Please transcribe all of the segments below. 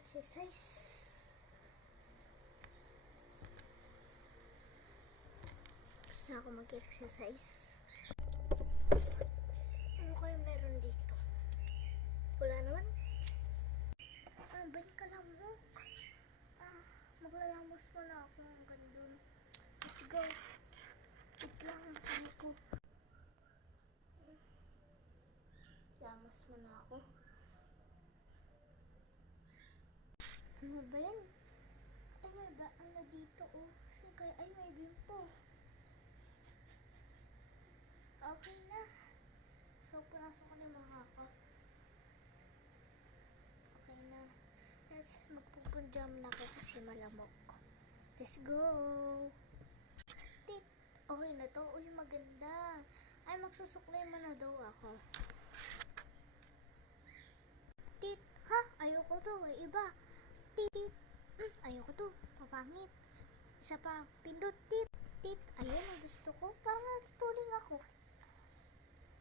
mag-exercise. Tapos na ako mag-exercise. Ano kayo meron dito? Wala naman. Ba't kalamok? Maglalamos mo na ako hanggang dun. Let's go. Wait lang ang tayo ko. Lamas mo na ako. Ano ba yan? Ay, may ba? Ano dito, oh? Kasi kaya, ay, may bimpo. Okay na. So, pinasok ko na yung makaka. Okay na. Let's magpupunjam na ako kasi malamok. Let's go! Tit! Okay na to. Uy, maganda. Ay, magsusuklay mo na daw ako. Tit! Ha? Ayoko to. Iba. Tit! Ayoko to. Papangit. Isa pa. Pindot. Tit! Tit! Ayun ang gusto ko. Parang natutuling ako.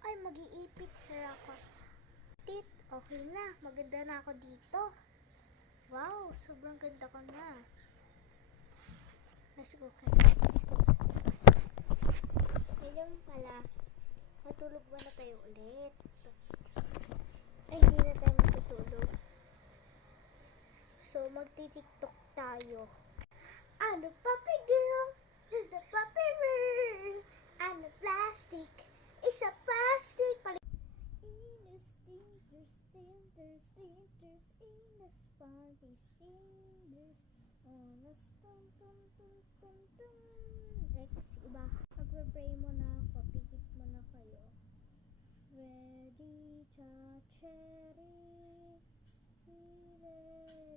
Ay, mag-iipit na ako. Tit! Okay na. Maganda na ako dito. Wow! Sobrang ganda ko na. Let's go, guys. Let's go. Ngayon pala, matulog ba na tayo ulit? Ay, hindi na tayo matutulog. So, magti-tiktok tayo. Ano puppy girl? Is the puppy girl? Ano plastic? Is a plastic. Ines, dangers, dangers, dangers, Ines, parties, dangers. Oras, tum, tum, tum, tum, tum. Kasi iba, magpapray mo na ako, pikit mo na kayo. Ready, cha, cherry, ready.